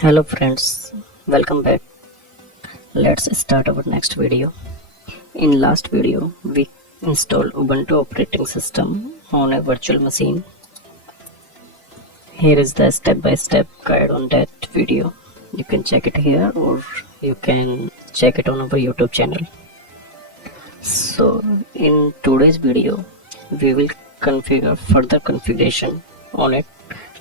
Hello friends, welcome back. Let's start our next video. In last video, we installed Ubuntu operating system on a virtual machine. Here is the step-by-step guide on that video. You can check it here or you can check it on our YouTube channel. So in today's video, we will configure further configuration on it,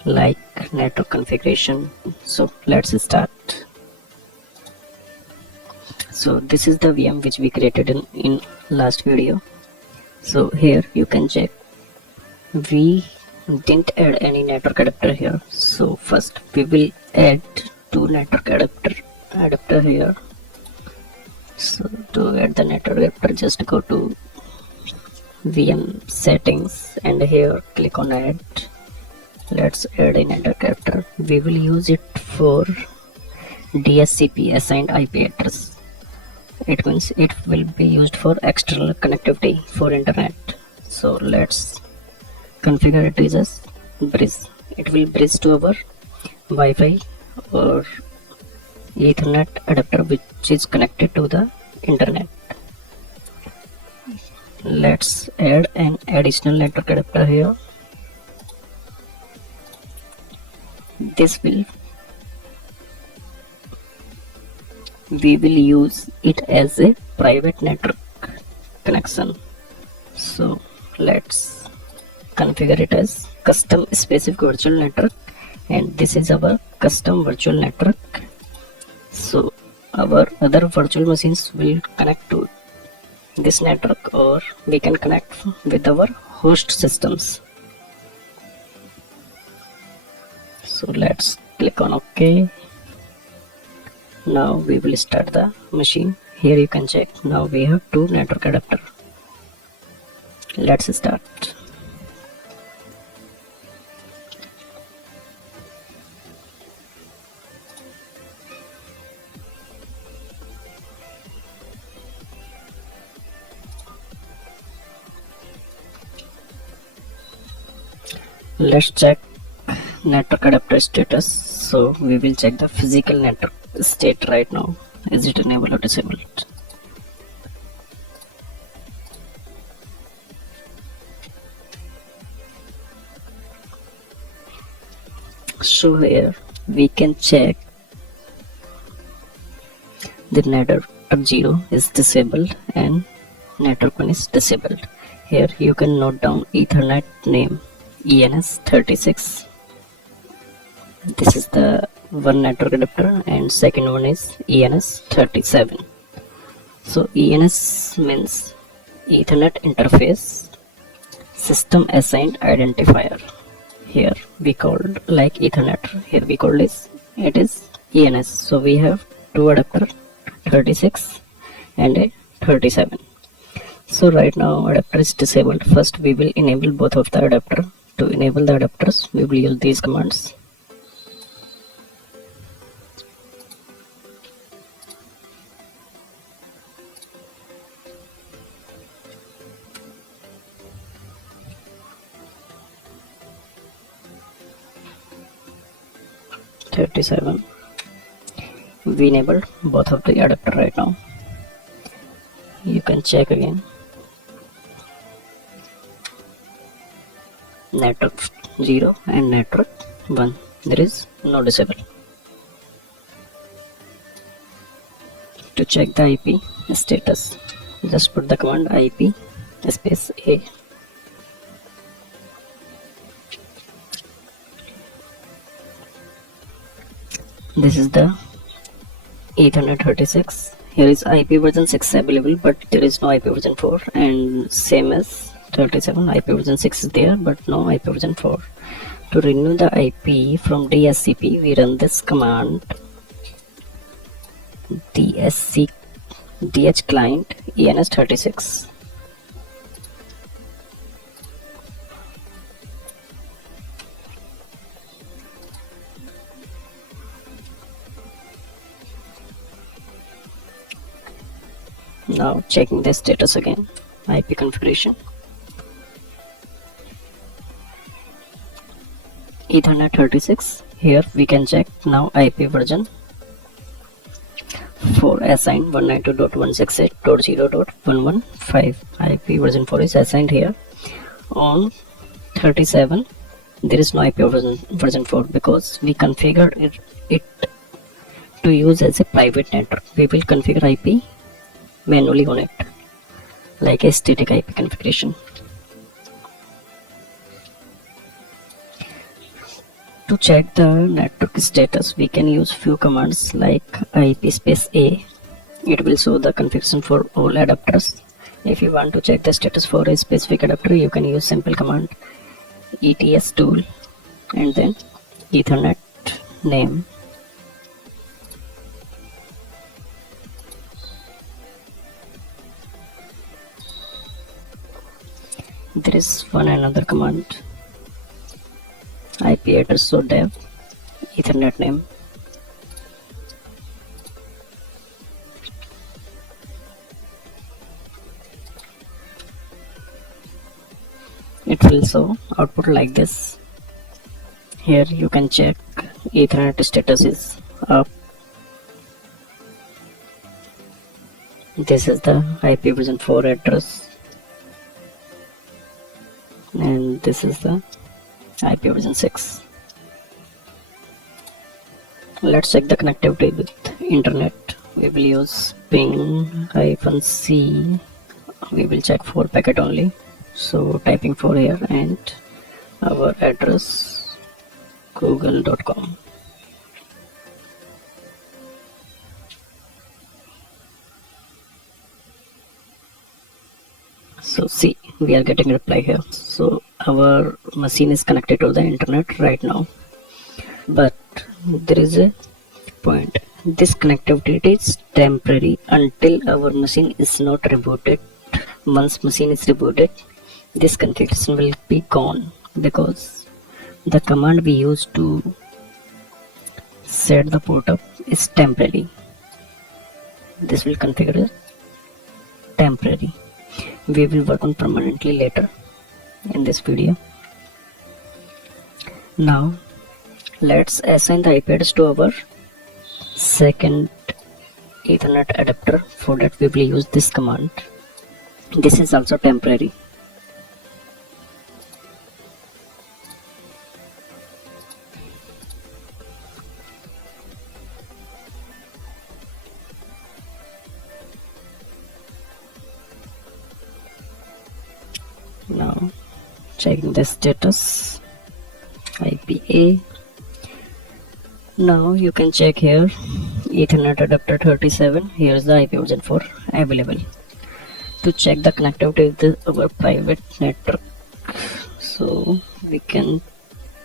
like network configuration. So let's start. So this is the VM which we created in last video. So here you can check we didn't add any network adapter here. So first we will add two network adapter here. So to add the network adapter, just go to VM settings and here click on add. Let's add a network adapter. We will use it for DSCP assigned IP address. It means it will be used for external connectivity for internet. So let's configure it as bridge. It will bridge to our Wi-Fi or Ethernet adapter which is connected to the internet. Let's add an additional network adapter here. We will use it as a private network connection. So let's configure it as custom specific virtual network, and this is our custom virtual network. So our other virtual machines will connect to this network, or we can connect with our host systems. So let's click on OK. Now we will start the machine. Here you can check. Now we have two network adapter. Let's start. Let's check network adapter status. So we will check the physical network state right now. Is it enabled or disabled? So here we can check the network 0 is disabled and network 1 is disabled. Here you can note down Ethernet name ENS36. This is the one network adapter and second one is ENS37. So ENS means Ethernet interface system assigned identifier. Here we called like Ethernet. Here we called it is ENS. So we have two adapter, 36 and a 37. So right now adapter is disabled. First we will enable both of the adapter. To enable the adapters, we will use these commands. We enabled both of the adapter right now. You can check again. Network 0 and network 1, there is no disable. To check the IP status, just put the command IP space A. This is the Ethernet 36. Here is IP version 6 available, but there is no IP version 4, and same as 37, IP version 6 is there but no IP version 4. To renew the IP from DSCP, we run this command DH client ENS36. Now checking the status again, IP configuration. Ethernet 36. Here we can check now IP version for assigned 192.168.0.115. IP version 4 is assigned here. On 37 there is no IP version 4 because we configured it to use as a private network. We will configure IP manually on it like a static IP configuration. To check the network status, we can use few commands like IP space A. It will show the configuration for all adapters. If you want to check the status for a specific adapter, you can use simple command ETS tool and then Ethernet name. There is another command IP address dev Ethernet name. It will show output like this. Here you can check Ethernet status is up. This is the IP version 4 address and this is the IP version 6. Let's check the connectivity with internet. We will use ping-c. We will check for packet only. So typing 4 here and our address google.com. So see, we are getting reply here. So our machine is connected to the internet right now, but there is a point. This connectivity is temporary until our machine is not rebooted. Once machine is rebooted, this configuration will be gone because the command we use to set the port up is temporary. This will configure it temporary. We will work on permanently later in this video. Now let's assign the IP address to our second Ethernet adapter. For that we will use this command. This is also temporary. Now checking the status IPA. Now you can check here Ethernet adapter 37. Here's the IP version 4 available. To check the connectivity with our private network, so we can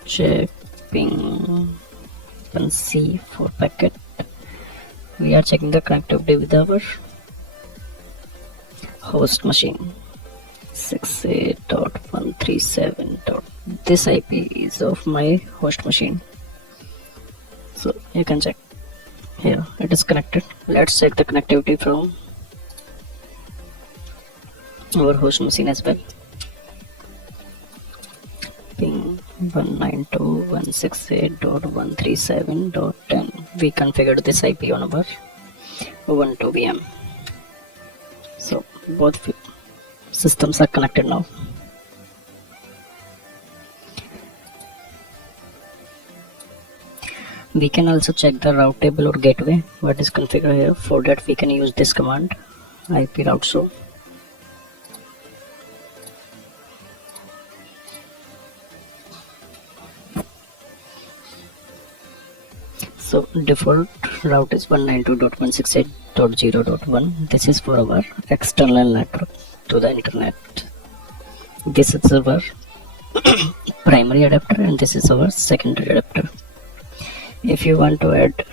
check ping-c for packet. We are checking the connectivity with our host machine 68.137. This IP is of my host machine, so you can check here it is connected. Let's check the connectivity from our host machine as well. Ping 192.168.137.10. We configured this IP on our Ubuntu VM. So both systems are connected now. We can also check the route table or gateway what is configured here. For that we can use this command IP route show. So default route is 192.168.0.1. This is for our external network to the internet. This is our primary adapter and this is our secondary adapter. If you want to add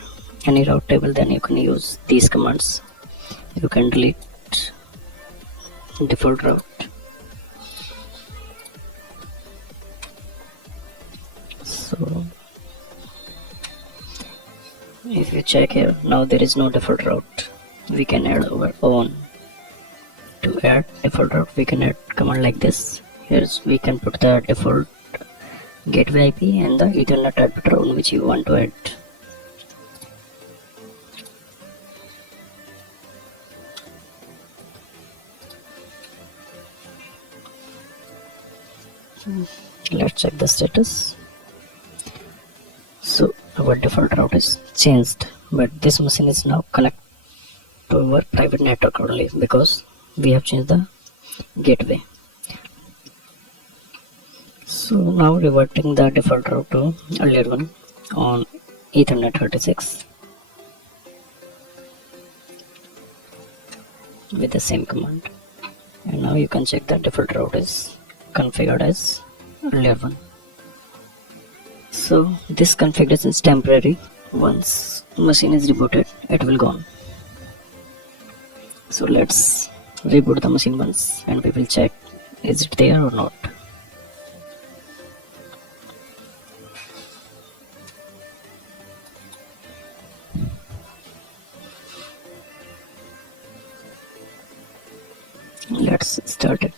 any route table, then you can use these commands. You can delete default route. So if you check here, now there is no default route. We can add our own. To add default route, we can add command like this. Here we can put the default gateway IP and the Ethernet adapter on which you want to add. Let's check the status. So our default route is changed, but this machine is now connected to our private network only because we have changed the gateway. So now reverting the default route to earlier one on Ethernet 36 with the same command, and now you can check the default route is configured as earlier one. So this configuration is temporary. Once machine is rebooted, it will gone. So let's reboot the machine once and we will check is it there or not. Let's start it.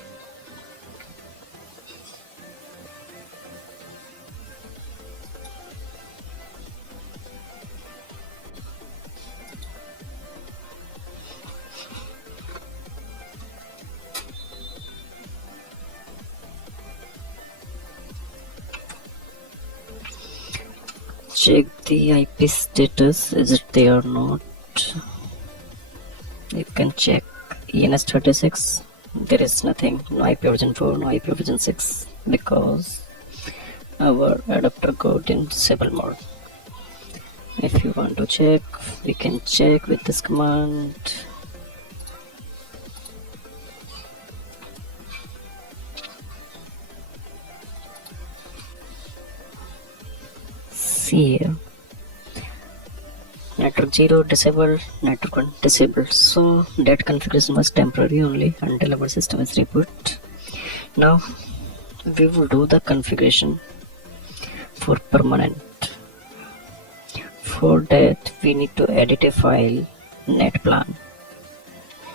Check the IP status, is it there or not. You can check ENS36, there is nothing, no IP version 4, no IP version 6 because our adapter got in disable mode. If you want to check, we can check with this command. See here, network 0 disabled, network 1 disabled. So that configuration was temporary only until our system is reboot. Now we will do the configuration for permanent. For that we need to edit a file, Netplan.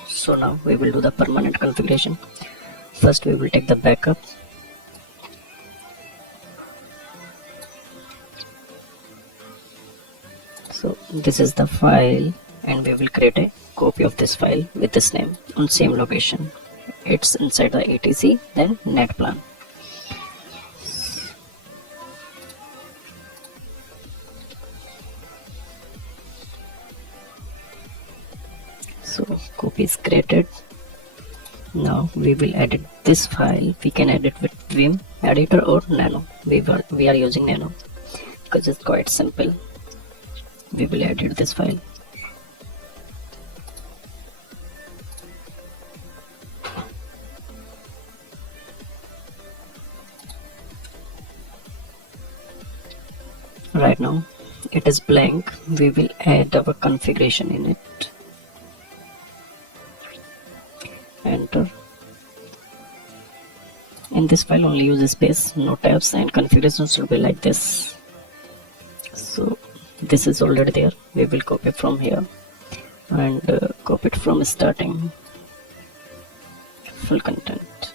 So now we will do the permanent configuration. First we will take the backup. So this is the file and we will create a copy of this file with this name on same location. It's inside the etc, then Netplan. So copy is created. Now we will edit this file. We can edit with Vim editor or Nano. We are using Nano because it's quite simple. We will edit this file. Right now it is blank. We will add our configuration in it. Enter. In this file only use space, no tabs, and configuration should be like this. So this is already there. We will copy from here and copy it from starting full content.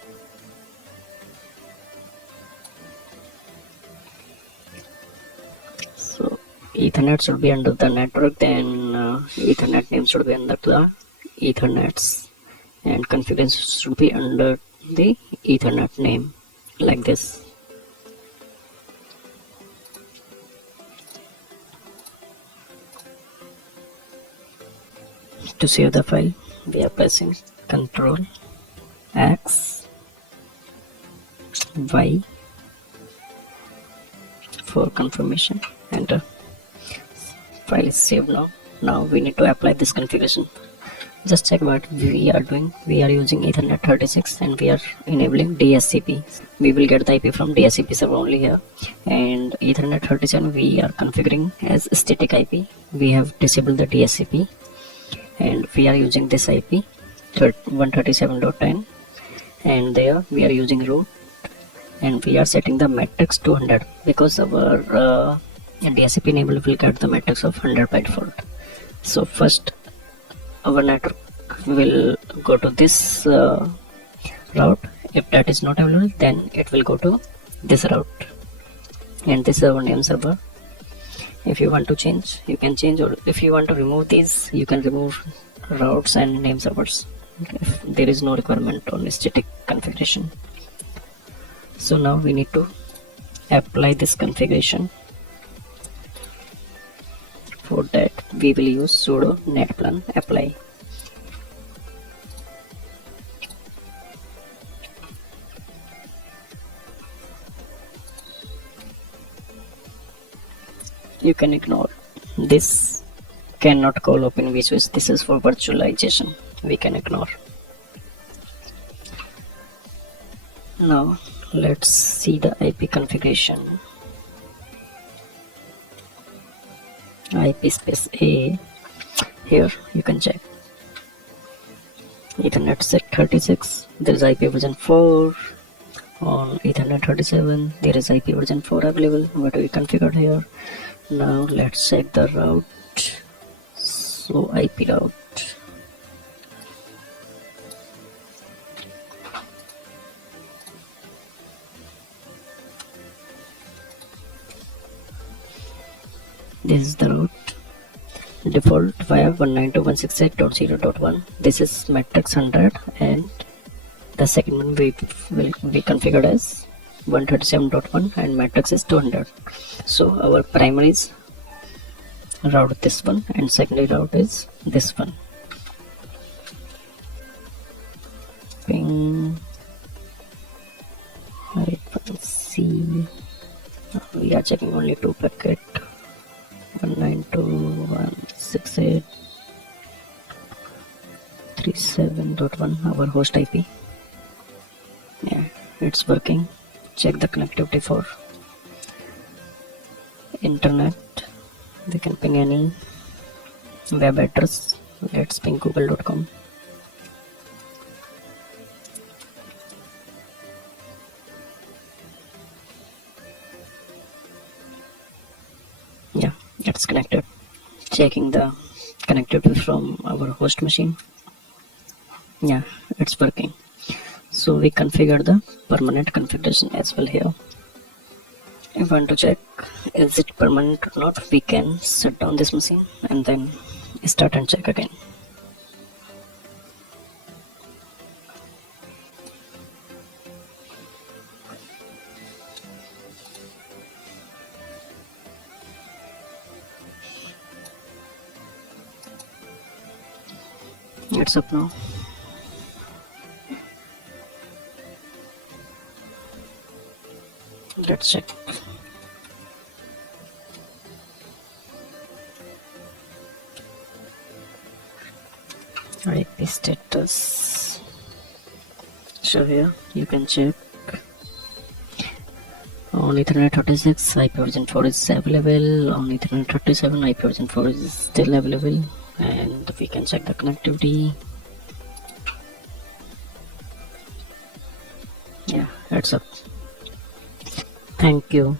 So Ethernet should be under the network, then Ethernet name should be under the Ethernets, and configuration should be under the Ethernet name like this. To save the file, we are pressing Ctrl X Y for confirmation. Enter. File is saved now. Now we need to apply this configuration. Just check what we are doing. We are using Ethernet 36 and we are enabling DSCP. We will get the IP from DSCP server only here. And Ethernet 37 we are configuring as static IP. We have disabled the DSCP. And we are using this IP 137.10, and there we are using root, and we are setting the matrix to 100 because our DSCP enable will get the matrix of 100 by default. So first our network will go to this route. If that is not available, then it will go to this route. and this is our name server. If you want to change, you can change, or if you want to remove these, you can remove routes and name servers if there is no requirement on static configuration. So now we need to apply this configuration. For that we will use sudo netplan apply. You can ignore this, cannot call open vSwitch. This is for virtualization, we can ignore. Now let's see the IP configuration. IP space A, here you can check Ethernet set 36, there is IP version 4. On Ethernet 37 there is IP version 4 available. What we configured here. Now let's check the route. So IP route, this is the route, default via 192.168.0.1. this is matrix 100, and the second one we configured as 137.1 and matrix is 200. So our primary is route this one and secondary route is this one. Ping C, we are checking only 2 packet, 192.168.37.1, our host IP. Yeah, it's working. Check the connectivity for internet. We can ping any web address. Let's ping google.com. Yeah, it's connected. Checking the connectivity from our host machine. Yeah, it's working. So we configured the permanent configuration as well here. If you want to check is it permanent or not, we can shut down this machine and then start and check again. It's up now. Let's check. IP status. So here you can check on Ethernet 36 IP version 4 is available, on Ethernet 37 IP version 4 is still available, and we can check the connectivity. Yeah, that's up. Thank you.